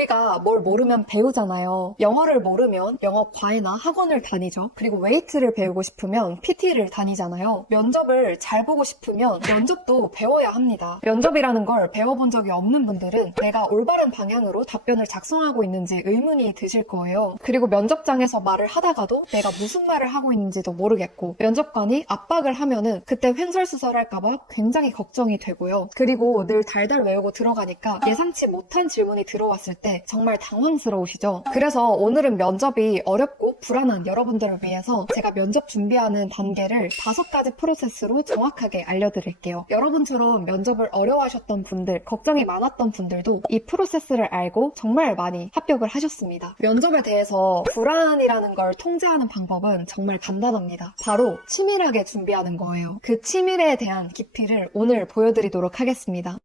우리가 뭘 모르면 배우잖아요. 영어를 모르면 영어 과외나 학원을 다니죠. 그리고 웨이트를 배우고 싶으면 PT를 다니잖아요. 면접을 잘 보고 싶으면 면접도 배워야 합니다. 면접이라는 걸 배워본 적이 없는 분들은 내가 올바른 방향으로 답변을 작성하고 있는지 의문이 드실 거예요. 그리고 면접장에서 말을 하다가도 내가 무슨 말을 하고 있는지도 모르겠고, 면접관이 압박을 하면은 그때 횡설수설할까봐 굉장히 걱정이 되고요. 그리고 늘 달달 외우고 들어가니까 예상치 못한 질문이 들어왔을 때 정말 당황스러우시죠? 그래서 오늘은 면접이 어렵고 불안한 여러분들을 위해서 제가 면접 준비하는 단계를 5가지 프로세스로 정확하게 알려드릴게요. 여러분처럼 면접을 어려워하셨던 분들, 걱정이 많았던 분들도 이 프로세스를 알고 정말 많이 합격을 하셨습니다. 면접에 대해서 불안이라는 걸 통제하는 방법은 정말 간단합니다. 바로 치밀하게 준비하는 거예요. 그 치밀에 대한 깊이를 오늘 보여드리도록 하겠습니다.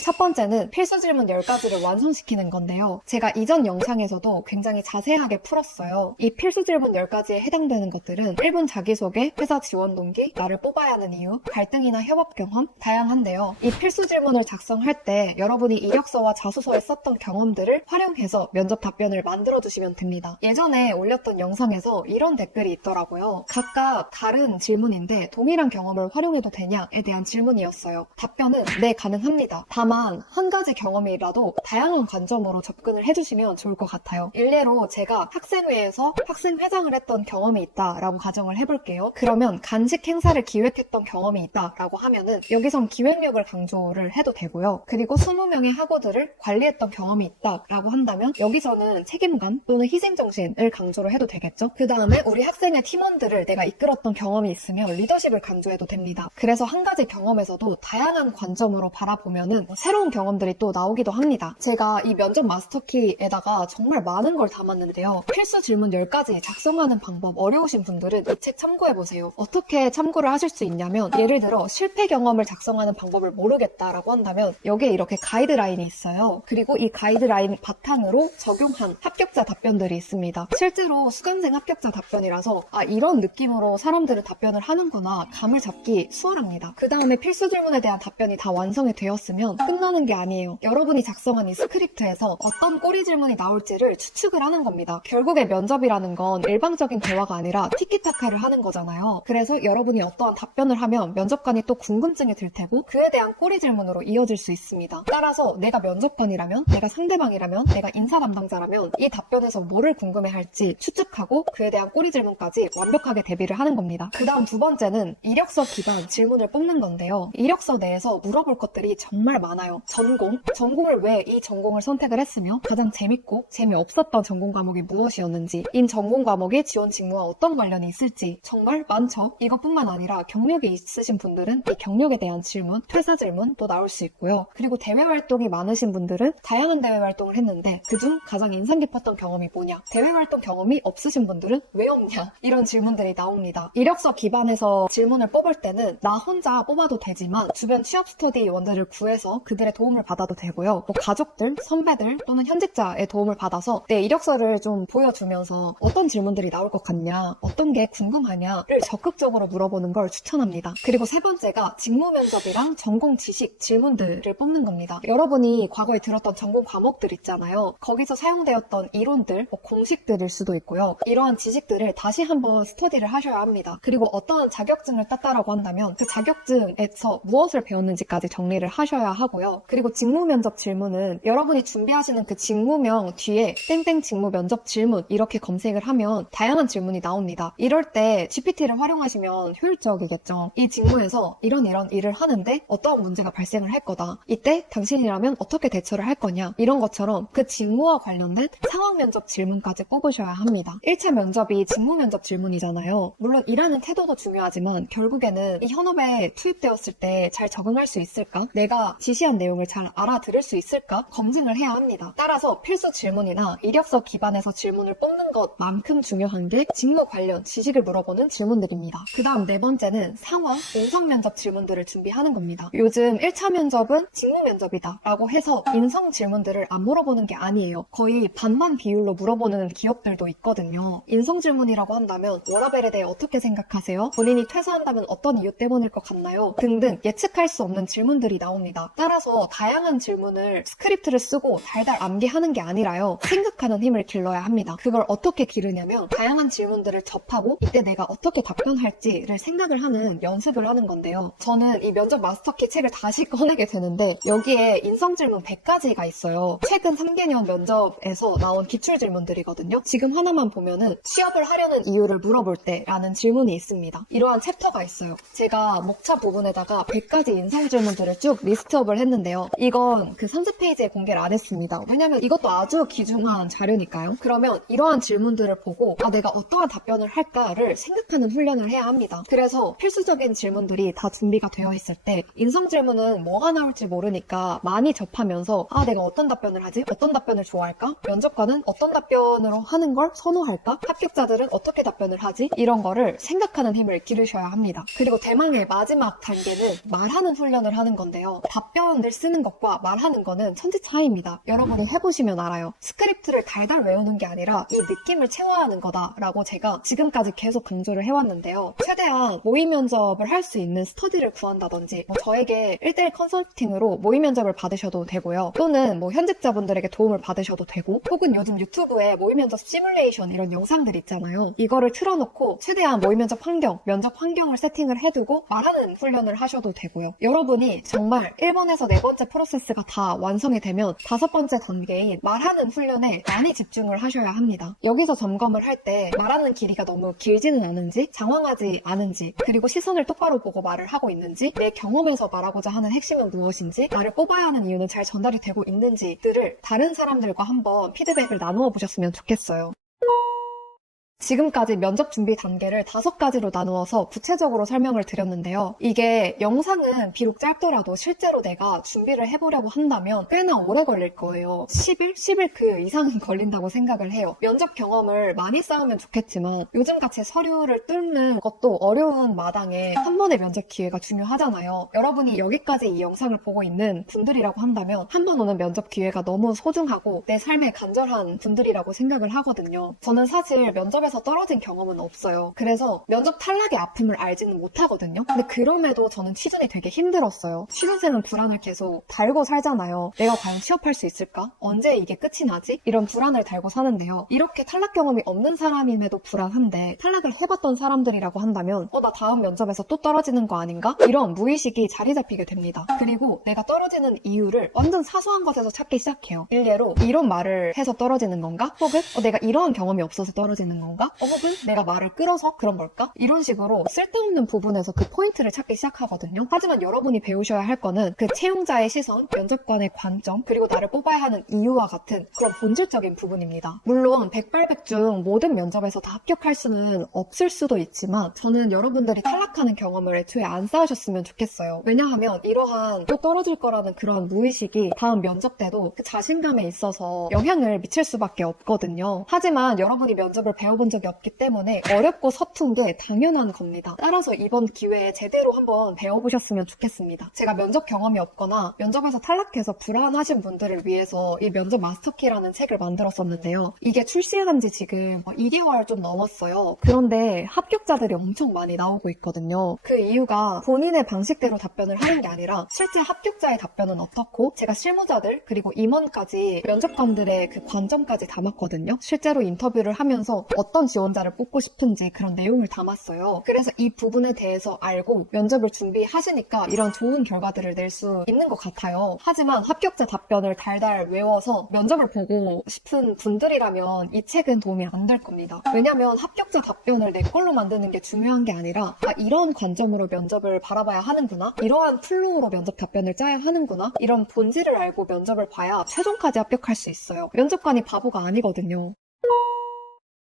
첫 번째는 필수 질문 10가지를 완성시키는 건데요. 제가 이전 영상에서도 굉장히 자세하게 풀었어요. 이 필수 질문 10가지에 해당되는 것들은 1분 자기소개, 회사 지원 동기, 나를 뽑아야 하는 이유, 갈등이나 협업 경험, 다양한데요. 이 필수 질문을 작성할 때 여러분이 이력서와 자소서에 썼던 경험들을 활용해서 면접 답변을 만들어주시면 됩니다. 예전에 올렸던 영상에서 이런 댓글이 있더라고요. 각각 다른 질문인데 동일한 경험을 활용해도 되냐에 대한 질문이었어요. 답변은 네, 가능합니다. 다만 한 가지 경험이라도 다양한 관점으로 접근을 해주시면 좋을 것 같아요. 일례로 제가 학생회에서 학생회장을 했던 경험이 있다라고 가정을 해볼게요. 그러면 간식 행사를 기획했던 경험이 있다라고 하면은 여기선 기획력을 강조를 해도 되고요. 그리고 20명의 학우들을 관리했던 경험이 있다라고 한다면 여기서는 책임감 또는 희생정신을 강조를 해도 되겠죠. 그 다음에 우리 학생회 팀원들을 내가 이끌었던 경험이 있으면 리더십을 강조해도 됩니다. 그래서 한 가지 경험에서도 다양한 관점으로 바라보면은 새로운 경험들이 또 나오기도 합니다. 제가 이 면접 마스터키에다가 정말 많은 걸 담았는데요. 필수 질문 10가지 작성하는 방법 어려우신 분들은 이 책 참고해보세요. 어떻게 참고를 하실 수 있냐면, 예를 들어 실패 경험을 작성하는 방법을 모르겠다라고 한다면 여기에 이렇게 가이드라인이 있어요. 그리고 이 가이드라인 바탕으로 적용한 합격자 답변들이 있습니다. 실제로 수강생 합격자 답변이라서 이런 느낌으로 사람들은 답변을 하는구나 감을 잡기 수월합니다. 그 다음에 필수 질문에 대한 답변이 다 완성이 되었으면 끝나는 게 아니에요. 여러분이 작성한 이 스크립트에서 어떤 꼬리 질문이 나올지를 추측을 하는 겁니다. 결국에 면접이라는 건 일방적인 대화가 아니라 티키타카를 하는 거잖아요. 그래서 여러분이 어떠한 답변을 하면 면접관이 또 궁금증이 들 테고 그에 대한 꼬리 질문으로 이어질 수 있습니다. 따라서 내가 면접관이라면, 내가 상대방이라면, 내가 인사 담당자라면 이 답변에서 뭐를 궁금해할지 추측하고 그에 대한 꼬리 질문까지 완벽하게 대비를 하는 겁니다. 그 다음 두 번째는 이력서 기반 질문을 뽑는 건데요. 이력서 내에서 물어볼 것들이 정말 많아요. 전공을 왜 이 전공을 선택을 했으며 가장 재밌고 재미없었던 전공 과목이 무엇이었는지, 인 전공 과목이 지원 직무와 어떤 관련이 있을지 정말 많죠. 이것뿐만 아니라 경력이 있으신 분들은 이 경력에 대한 질문, 퇴사 질문 또 나올 수 있고요. 그리고 대외 활동이 많으신 분들은 다양한 대외 활동을 했는데 그중 가장 인상 깊었던 경험이 뭐냐, 대외 활동 경험이 없으신 분들은 왜 없냐, 이런 질문들이 나옵니다. 이력서 기반에서 질문을 뽑을 때는 나 혼자 뽑아도 되지만 주변 취업 스터디원들을 구해서 그들의 도움을 받아도 되고요. 가족들, 선배들 또는 현직자의 도움을 받아서 내 이력서를 좀 보여주면서 어떤 질문들이 나올 것 같냐, 어떤 게 궁금하냐를 적극적으로 물어보는 걸 추천합니다. 그리고 세 번째가 직무 면접이랑 전공 지식 질문들을 뽑는 겁니다. 여러분이 과거에 들었던 전공 과목들 있잖아요. 거기서 사용되었던 이론들, 공식들일 수도 있고요. 이러한 지식들을 다시 한번 스터디를 하셔야 합니다. 그리고 어떠한 자격증을 땄다라고 한다면 그 자격증에서 무엇을 배웠는지까지 정리를 하셔야 하고요. 그리고 직무 면접 질문은 여러분이 준비하시는 그 직무명 뒤에 땡땡 직무 면접 질문 이렇게 검색을 하면 다양한 질문이 나옵니다. 이럴 때 GPT를 활용하시면 효율적이겠죠. 이 직무에서 이런 일을 하는데 어떠한 문제가 발생을 할 거다. 이때 당신이라면 어떻게 대처를 할 거냐. 이런 것처럼 그 직무와 관련된 상황 면접 질문까지 뽑으셔야 합니다. 1차 면접이 직무 면접 질문이잖아요. 물론 일하는 태도도 중요하지만 결국에는 이 현업에 투입되었을 때 잘 적응할 수 있을까? 내가 지시한 내용을 잘 알아들을 수 있을까? 검증을 해야 합니다. 따라서 필수 질문이나 이력서 기반에서 질문을 뽑는 것만큼 중요한 게 직무 관련 지식을 물어보는 질문들입니다. 그 다음 네 번째는 상황, 인성 면접 질문들을 준비하는 겁니다. 요즘 1차 면접은 직무 면접이다 라고 해서 인성 질문들을 안 물어보는 게 아니에요. 거의 반만 비율로 물어보는 기업들도 있거든요. 인성 질문이라고 한다면 워라밸에 대해 어떻게 생각하세요? 본인이 퇴사한다면 어떤 이유 때문일 것 같나요? 등등 예측할 수 없는 질문들이 나옵니다. 따라서 다양한 질문을 스크립트를 쓰고 달달 암기하는 게 아니라요. 생각하는 힘을 길러야 합니다. 그걸 어떻게 기르냐면 다양한 질문들을 접하고 이때 내가 어떻게 답변할지를 생각을 하는 연습을 하는 건데요. 저는 이 면접 마스터키 책을 다시 꺼내게 되는데 여기에 인성질문 100가지가 있어요. 최근 3개년 면접에서 나온 기출질문들이거든요. 지금 하나만 보면은 취업을 하려는 이유를 물어볼 때 라는 질문이 있습니다. 이러한 챕터가 있어요. 제가 목차 부분에다가 100가지 인성질문들을 쭉 리스트업을 했는데요. 이건 그 30페이지에 공개를 안 했습니다. 왜냐면 이것도 아주 귀중한 자료니까요. 그러면 이러한 질문들을 보고 내가 어떠한 답변을 할까를 생각하는 훈련을 해야 합니다. 그래서 필수적인 질문들이 다 준비가 되어 있을 때 인성질문은 뭐가 나올지 모르니까 많이 접하면서 내가 어떤 답변을 하지? 어떤 답변을 좋아할까? 면접관은 어떤 답변으로 하는 걸 선호할까? 합격자들은 어떻게 답변을 하지? 이런 거를 생각하는 힘을 기르셔야 합니다. 그리고 대망의 마지막 단계는 말하는 훈련을 하는 건데요. 답변을 쓰는 것과 말하는 거는 천지 차이입니다. 여러분이 해보시면 알아요. 스크립트를 달달 외우는 게 아니라 이 느낌을 체화하는 거다라고 제가 지금까지 계속 강조를 해왔는데요. 최대한 모의 면접을 할 수 있는 스터디를 구한다든지 저에게 1대1 컨설팅으로 모의 면접을 받으셔도 되고요. 또는 현직자분들에게 도움을 받으셔도 되고 혹은 요즘 유튜브에 모의 면접 시뮬레이션 이런 영상들 있잖아요. 이거를 틀어놓고 최대한 모의 면접 환경을 세팅을 해두고 말하는 훈련을 하셔도 되고요. 여러분이 정말 1번에서 4번째 프로세스가 다 완성이 되면 5번째 단계인 말하는 훈련에 많이 집중을 하셔야 합니다. 여기서 점검을 할 때 말하는 길이가 너무 길지는 않은지, 장황하지 않은지, 그리고 시선을 똑바로 보고 말을 하고 있는지, 내 경험에서 말하고자 하는 핵심은 무엇인지, 나를 뽑아야 하는 이유는 잘 전달이 되고 있는지들을 다른 사람들과 한번 피드백을 나누어 보셨으면 좋겠어요. 지금까지 면접 준비 단계를 5가지로 나누어서 구체적으로 설명을 드렸는데요. 이게 영상은 비록 짧더라도 실제로 내가 준비를 해보려고 한다면 꽤나 오래 걸릴 거예요. 10일 그 이상은 걸린다고 생각을 해요. 면접 경험을 많이 쌓으면 좋겠지만 요즘같이 서류를 뚫는 것도 어려운 마당에 한 번의 면접 기회가 중요하잖아요. 여러분이 여기까지 이 영상을 보고 있는 분들이라고 한다면 한 번 오는 면접 기회가 너무 소중하고 내 삶에 간절한 분들이라고 생각을 하거든요. 저는 사실 면접에서 떨어진 경험은 없어요. 그래서 면접 탈락의 아픔을 알지는 못하거든요. 근데 그럼에도 저는 취준이 되게 힘들었어요. 취준생은 불안을 계속 달고 살잖아요. 내가 과연 취업할 수 있을까? 언제 이게 끝이 나지? 이런 불안을 달고 사는데요. 이렇게 탈락 경험이 없는 사람임에도 불안한데 탈락을 해봤던 사람들이라고 한다면 나 다음 면접에서 또 떨어지는 거 아닌가? 이런 무의식이 자리 잡히게 됩니다. 그리고 내가 떨어지는 이유를 완전 사소한 것에서 찾기 시작해요. 일례로 이런 말을 해서 떨어지는 건가? 혹은 내가 이러한 경험이 없어서 떨어지는 건가? 혹은 내가 말을 끌어서 그런 걸까? 이런 식으로 쓸데없는 부분에서 그 포인트를 찾기 시작하거든요. 하지만 여러분이 배우셔야 할 거는 그 채용자의 시선, 면접관의 관점, 그리고 나를 뽑아야 하는 이유와 같은 그런 본질적인 부분입니다. 물론 백발백중 모든 면접에서 다 합격할 수는 없을 수도 있지만 저는 여러분들이 탈락하는 경험을 애초에 안 쌓으셨으면 좋겠어요. 왜냐하면 이러한 또 떨어질 거라는 그런 무의식이 다음 면접 때도 그 자신감에 있어서 영향을 미칠 수밖에 없거든요. 하지만 여러분이 면접을 배워본 적이 없기 때문에 어렵고 서툰 게 당연한 겁니다. 따라서 이번 기회에 제대로 한번 배워보셨으면 좋겠습니다. 제가 면접 경험이 없거나 면접에서 탈락해서 불안하신 분들을 위해서 이 면접 마스터키라는 책을 만들었었는데요. 이게 출시한 지 지금 2개월 좀 넘었어요. 그런데 합격자들이 엄청 많이 나오고 있거든요. 그 이유가 본인의 방식대로 답변을 하는 게 아니라 실제 합격자의 답변은 어떻고 제가 실무자들 그리고 임원까지 면접관들의 그 관점까지 담았거든요. 실제로 인터뷰를 하면서 어떤 지원자를 뽑고 싶은지 그런 내용을 담았어요. 그래서 이 부분에 대해서 알고 면접을 준비하시니까 이런 좋은 결과들을 낼 수 있는 것 같아요. 하지만 합격자 답변을 달달 외워서 면접을 보고 싶은 분들이라면 이 책은 도움이 안 될 겁니다. 왜냐면 합격자 답변을 내 걸로 만드는 게 중요한 게 아니라 이런 관점으로 면접을 바라봐야 하는구나, 이러한 플로우로 면접 답변을 짜야 하는구나, 이런 본질을 알고 면접을 봐야 최종까지 합격할 수 있어요. 면접관이 바보가 아니거든요.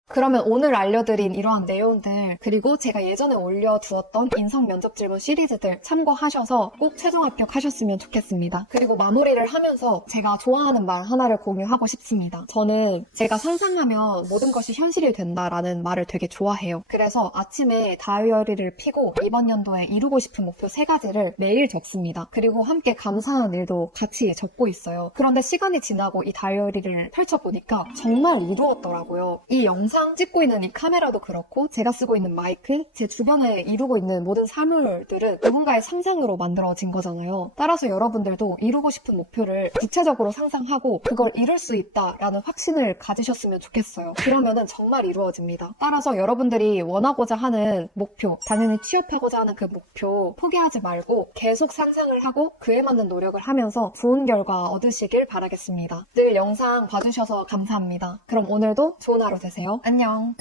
그러면 오늘 알려드린 이러한 내용들 그리고 제가 예전에 올려두었던 인성 면접 질문 시리즈들 참고하셔서 꼭 최종 합격하셨으면 좋겠습니다. 그리고 마무리를 하면서 제가 좋아하는 말 하나를 공유하고 싶습니다. 저는 제가 상상하면 모든 것이 현실이 된다라는 말을 되게 좋아해요. 그래서 아침에 다이어리를 펴고 이번 연도에 이루고 싶은 목표 3가지를 매일 적습니다. 그리고 함께 감사한 일도 같이 적고 있어요. 그런데 시간이 지나고 이 다이어리를 펼쳐보니까 정말 이루었더라고요. 이 영상 영상 찍고 있는 이 카메라도 그렇고 제가 쓰고 있는 마이크, 제 주변에 이루고 있는 모든 사물들은 누군가의 상상으로 만들어진 거잖아요. 따라서 여러분들도 이루고 싶은 목표를 구체적으로 상상하고 그걸 이룰 수 있다라는 확신을 가지셨으면 좋겠어요. 그러면은 정말 이루어집니다. 따라서 여러분들이 원하고자 하는 목표, 당연히 취업하고자 하는 그 목표 포기하지 말고 계속 상상을 하고 그에 맞는 노력을 하면서 좋은 결과 얻으시길 바라겠습니다. 늘 영상 봐주셔서 감사합니다. 그럼 오늘도 좋은 하루 되세요. 안녕.